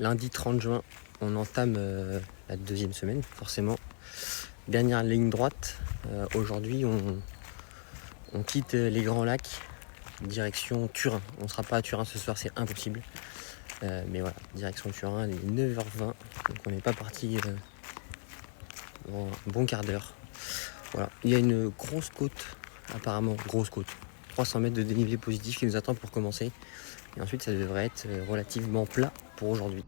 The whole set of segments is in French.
Lundi 30 juin, on entame la deuxième semaine, forcément. Dernière ligne droite. Aujourd'hui, on quitte les Grands Lacs, direction Turin. On ne sera pas à Turin ce soir, c'est impossible. Mais voilà, direction Turin, il est 9h20. Donc on n'est pas parti dans un bon quart d'heure. Voilà. Il y a une grosse côte, apparemment, grosse côte. 300 mètres de dénivelé positif qui nous attend pour commencer. Et ensuite, ça devrait être relativement plat pour aujourd'hui.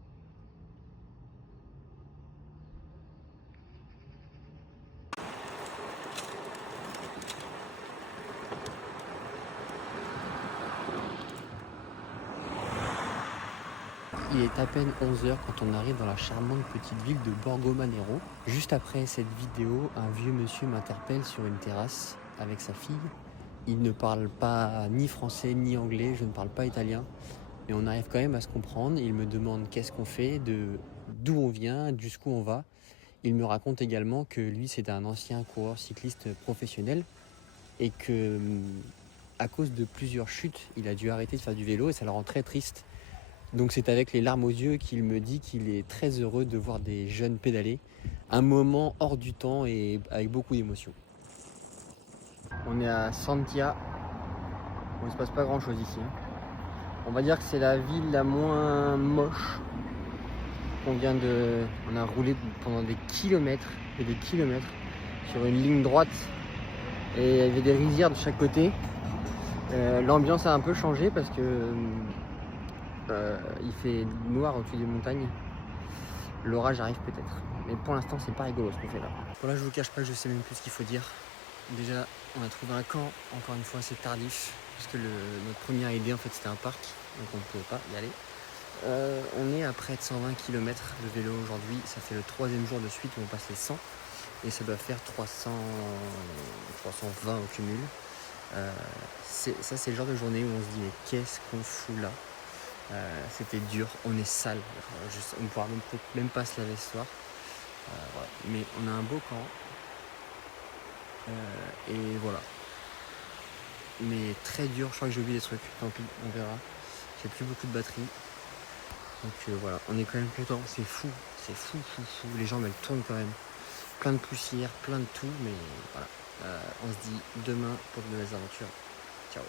Il est à peine 11h quand on arrive dans la charmante petite ville de Borgo Manero. Juste après cette vidéo, un vieux monsieur m'interpelle sur une terrasse avec sa fille. Il ne parle pas ni français ni anglais, je ne parle pas italien. Mais on arrive quand même à se comprendre. Il me demande qu'est-ce qu'on fait, d'où on vient, jusqu'où on va. Il me raconte également que lui, c'est un ancien coureur cycliste professionnel et que, à cause de plusieurs chutes, il a dû arrêter de faire du vélo et ça le rend très triste. Donc c'est avec les larmes aux yeux qu'il me dit qu'il est très heureux de voir des jeunes pédaler. Un moment hors du temps et avec beaucoup d'émotion. On est à Santia. Bon, il ne se passe pas grand chose ici. On va dire que c'est la ville la moins moche. On a roulé pendant des kilomètres et des kilomètres sur une ligne droite. Et il y avait des rizières de chaque côté. L'ambiance a un peu changé parce que il fait noir au-dessus des montagnes. L'orage arrive peut-être. Mais pour l'instant, c'est pas rigolo ce qu'on fait là. Bon, là, je vous cache pas, je sais même plus ce qu'il faut dire. Déjà, on a trouvé un camp. Encore une fois, c'est tardif. Parce que notre première idée, en fait, c'était un parc. Donc, on ne pouvait pas y aller. On est à près de 120 km de vélo aujourd'hui. Ça fait le 3e jour de suite où on passe les 100. Et ça doit faire 320 au cumul. Ça, c'est le genre de journée où on se dit, mais qu'est-ce qu'on fout là? C'était dur, on est sale, on ne pourra peut-être même pas se laver ce soir. Voilà. Mais on a un beau camp. Et voilà. Mais très dur, je crois que j'ai oublié des trucs. Tant pis, on verra. J'ai plus beaucoup de batterie. Donc voilà, on est quand même content. C'est fou, c'est fou. Les jambes elles tournent quand même. Plein de poussière, plein de tout. Mais voilà. On se dit demain pour de nouvelles aventures. Ciao.